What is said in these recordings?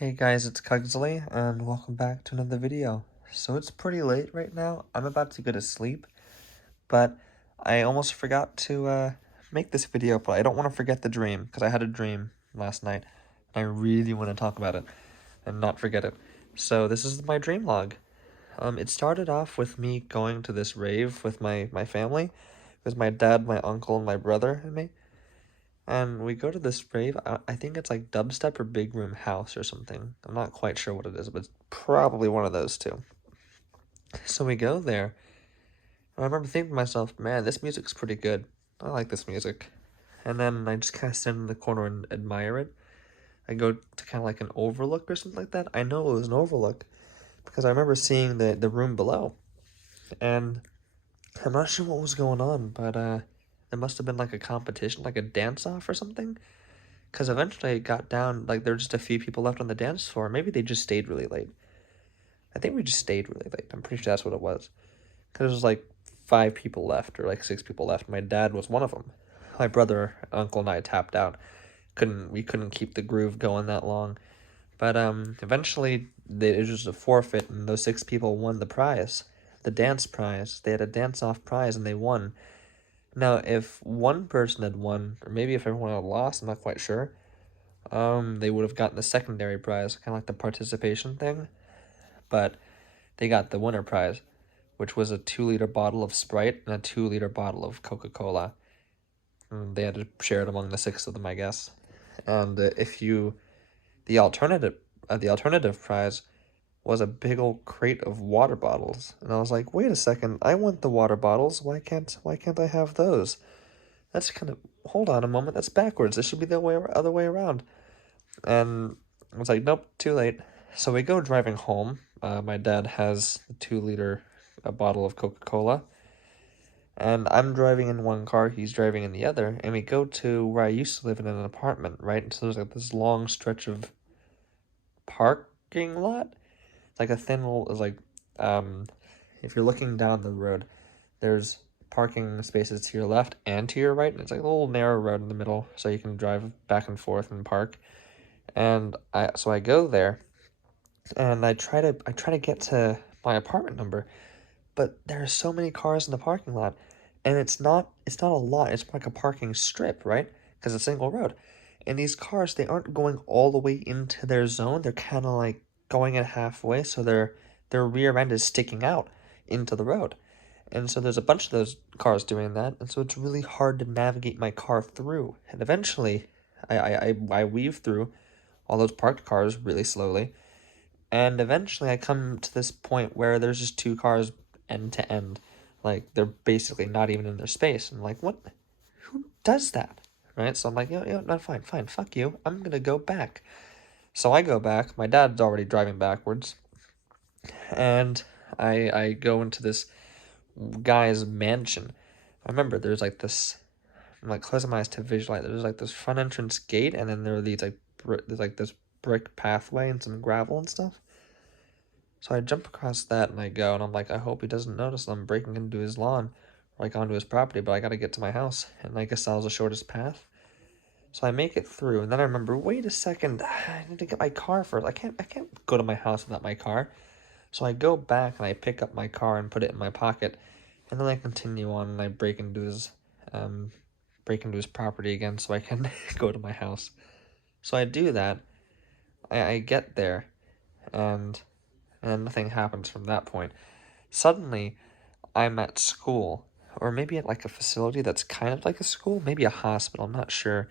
Hey guys, it's Cugsley, and welcome back to another video. So it's pretty late right now. I'm about to go to sleep, but I almost forgot to make this video, but I don't want to forget the dream, because I had a dream last night, and I really want to talk about it and not forget it. So this is my dream log. It started off with me going to this rave with my family. It was my dad, my uncle, and my brother and me. And we go to this rave. I think it's like dubstep or big room house or something. I'm not quite sure what it is, but it's probably one of those two. So we go there. And I remember thinking to myself, man, this music's pretty good. I like this music. And then I just kind of stand in the corner and admire it. I go to kind of like an overlook or something like that. I know it was an overlook because I remember seeing the room below. And I'm not sure what was going on, but there must have been like a competition, like a dance-off or something. Because eventually it got down, like, there were just a few people left on the dance floor. Maybe they just stayed really late. I think we just stayed really late. I'm pretty sure that's what it was. Because there was, like, 5 people left, or, like, 6 people left. My dad was one of them. My brother, uncle, and I tapped out. We couldn't keep the groove going that long. But, eventually, it was just a forfeit, and those 6 people won the prize. The dance prize. They had a dance-off prize, and they won. Now, if one person had won, or maybe if everyone had lost, I'm not quite sure, they would have gotten the secondary prize, kind of like the participation thing, but they got the winner prize, which was a 2-liter bottle of Sprite and a 2-liter bottle of Coca-Cola. They had to share it among the 6 of them, I guess. And the alternative prize was a big old crate of water bottles, and I was like, wait a second, I want the water bottles. Why can't I have those? That's kind of hold on a moment. That's backwards. It should be the other way around. And I was like, nope, too late. So we go driving home. My dad has a 2-liter bottle of Coca-Cola. And I'm driving in one car, he's driving in the other. And we go to where I used to live in an apartment, right? So there's like this long stretch of parking lot. It's like a thin little, it's like, um, if you're looking down the road, there's parking spaces to your left and to your right. And it's like a little narrow road in the middle, so you can drive back and forth and park. And so I go there, and I try to get to my apartment number, but there are so many cars in the parking lot, and it's not a lot. It's like a parking strip, right? Because it's a single road, and these cars, they aren't going all the way into their zone. They're kind of like going at halfway, so their rear end is sticking out into the road. And so there's a bunch of those cars doing that, and so it's really hard to navigate my car through. And eventually, I weave through all those parked cars really slowly, and eventually I come to this point where there's just 2 cars end to end. Like, they're basically not even in their space. I'm like, what? Who does that? Right? So I'm like, no, fine, fine, fuck you. I'm gonna go back. So I go back. My dad's already driving backwards. And I go into this guy's mansion. I remember there's like this, I'm like closing my eyes to visualize. There's like this front entrance gate, and then there are these like, there's like this brick pathway and some gravel and stuff. So I jump across that and I go, and I'm like, I hope he doesn't notice that I'm breaking into his lawn, or like onto his property, but I gotta get to my house. And I guess that was the shortest path. So I make it through, and then I remember, wait a second, I need to get my car first. I can't go to my house without my car. So I go back and I pick up my car and put it in my pocket, and then I continue on and I um, break into his property again so I can go to my house. So I do that. I get there, and and nothing happens from that point. Suddenly, I'm at school, or maybe at like a facility that's kind of like a school, maybe a hospital, I'm not sure.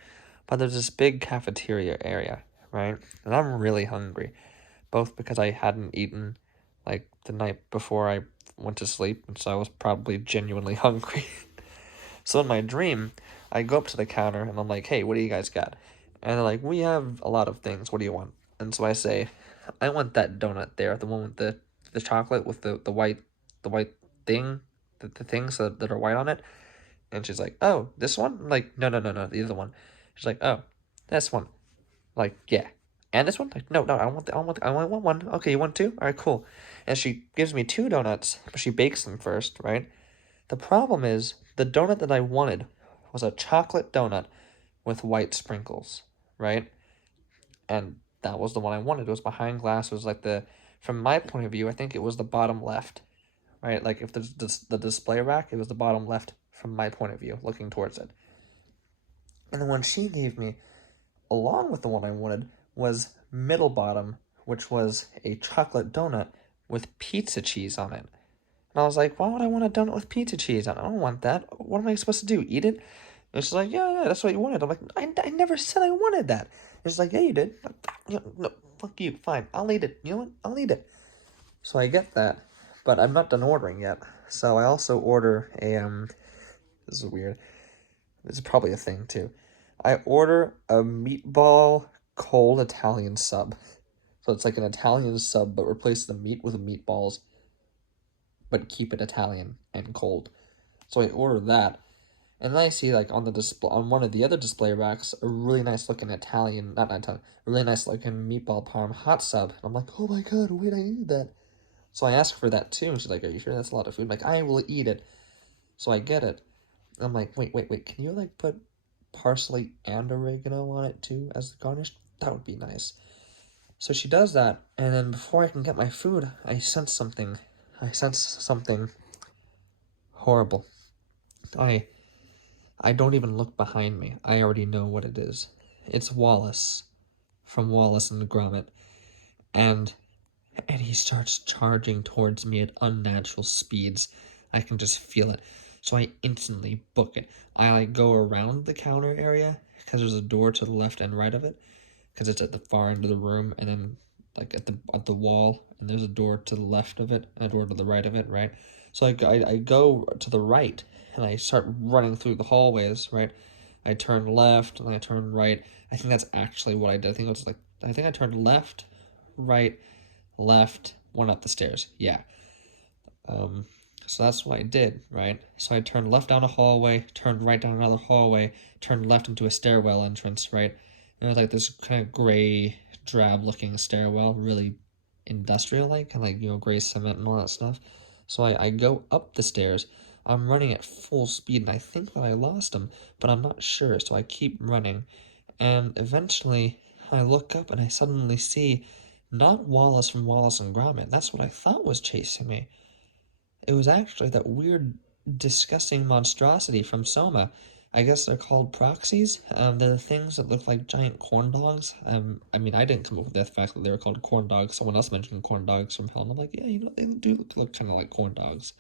But there's this big cafeteria area, right? And I'm really hungry, both because I hadn't eaten like the night before I went to sleep, and so I was probably genuinely hungry. So in my dream, I go up to the counter and I'm like, hey, what do you guys got? And they're like, we have a lot of things. What do you want? And so I say, I want that donut there, the one with the chocolate with the white thing, the things that are white on it. And she's like, oh, this one? I'm like, no, no, no, no, the other one. She's like, oh, this one. Like, yeah. And this one? Like, no, no, I only want one. Okay, you want two? All right, cool. And she gives me 2 donuts, but she bakes them first, right? The problem is, the donut that I wanted was a chocolate donut with white sprinkles, right? And that was the one I wanted. It was behind glass. It was like from my point of view, I think it was the bottom left, right? Like if there's the display rack, it was the bottom left from my point of view, looking towards it. And the one she gave me, along with the one I wanted, was middle bottom, which was a chocolate donut with pizza cheese on it. And I was like, why would I want a donut with pizza cheese on it? I don't want that. What am I supposed to do? Eat it? And she's like, yeah, that's what you wanted. I'm like, I never said I wanted that. And she's like, yeah, you did. I'm like, no, fuck you. Fine, I'll eat it. You know what? I'll eat it. So I get that, but I'm not done ordering yet. So I also order a, this is weird. This is probably a thing too. I order a meatball cold Italian sub. So it's like an Italian sub, but replace the meat with meatballs, but keep it Italian and cold. So I order that, and then I see like on the display on one of the other display racks a really nice looking Italian, not Italian, really nice looking meatball parm hot sub. And I'm like, oh my god, wait, I need that. So I ask for that too. And she's like, are you sure that's a lot of food? I'm like, I will eat it. So I get it. And I'm like, wait, can you like put parsley and oregano on it too as the garnish? That would be nice. So she does that, and then before I can get my food, I sense something. I sense something horrible. I I don't even look behind me. I already know what it is. It's Wallace from Wallace and Gromit, and he starts charging towards me at unnatural speeds. I can just feel it. So I instantly book it. I like go around the counter area because there's a door to the left and right of it, because it's at the far end of the room, and then like at the wall, and there's a door to the left of it and a door to the right of it, right? So I go to the right and I start running through the hallways, right? I turn left and I turn right. I think that's actually what I did. I think I turned left, right, left, went up the stairs. Yeah. Um, so that's what I did, right? So I turned left down a hallway, turned right down another hallway, turned left into a stairwell entrance, right? And it was like this kind of gray, drab looking stairwell, really industrial like, kind of like, gray cement and all that stuff. So I go up the stairs. I'm running at full speed, and I think that I lost him, but I'm not sure, so I keep running. And eventually, I look up and I suddenly see not Wallace from Wallace and Gromit. That's what I thought was chasing me. It was actually that weird, disgusting monstrosity from Soma. I guess they're called proxies. They're the things that look like giant corn dogs. I mean, I didn't come up with the fact that they were called corn dogs. Someone else mentioned corn dogs from hell, and I'm like, yeah, they do look kind of like corn dogs.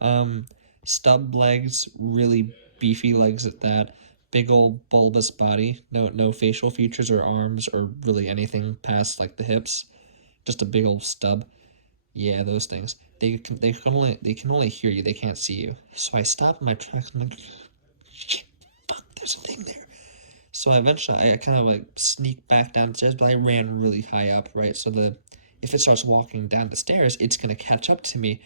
Um, Stub legs, really beefy legs at that. Big old bulbous body. No facial features or arms or really anything past like the hips. Just a big old stub. Yeah, those things. They can only hear you. They can't see you. So I stopped in my tracks. I'm like, shit, fuck, there's a thing there. So eventually I kind of like sneak back downstairs, but I ran really high up, right? So if it starts walking down the stairs, it's gonna catch up to me,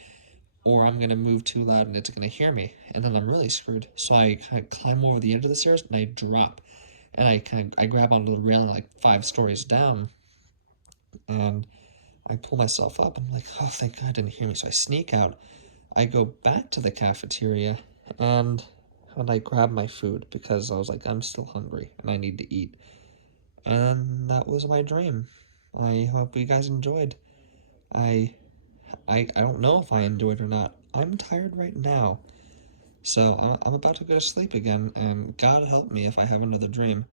or I'm gonna move too loud and it's gonna hear me, and then I'm really screwed. So I kind of climb over the edge of the stairs and I drop, and I grab onto the railing like 5 stories down, and I pull myself up and I'm like, oh, thank God I didn't hear me. So I sneak out. I go back to the cafeteria and I grab my food because I was like, I'm still hungry and I need to eat. And that was my dream. I hope you guys enjoyed. I I don't know if I enjoyed or not. I'm tired right now. So I'm about to go to sleep again, and God help me if I have another dream.